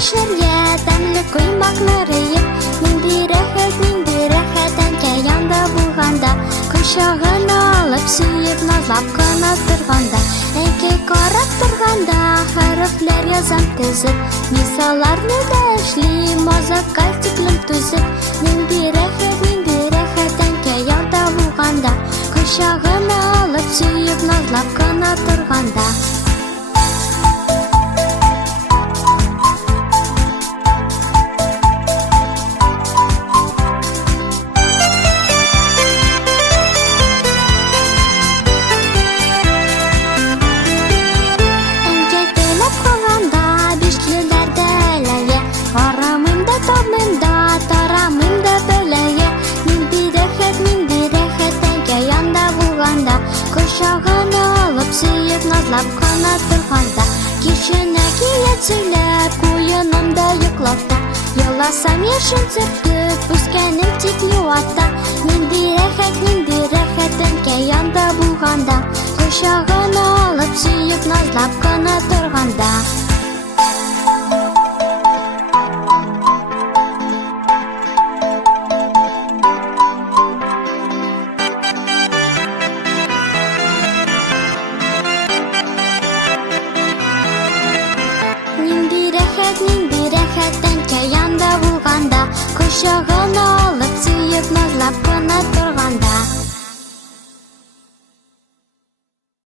Яшәргә тәмле коймаклары еп, нинди рәхәт әнкәй янда булганда, кочагына алып сөеп назлап кына торганда, әнкәй карап торганда, хәрефләр язам тезеп, мисалларны да эшли мозыкаль тиклем түзеп, нинди рәхәт әнкәй янда булганда, кочагына алып сөеп назлап кына торганда. Кочагына алып сөеп назлап кына торганда, киченә килеп сөйләп, куенымда йоклап та, еласам яшен сөртеп, үскәнем тик юатта. Нинди рәхәт әнкәй янда булганда, кочагына алып сөеп назлап кына торганда. Нинди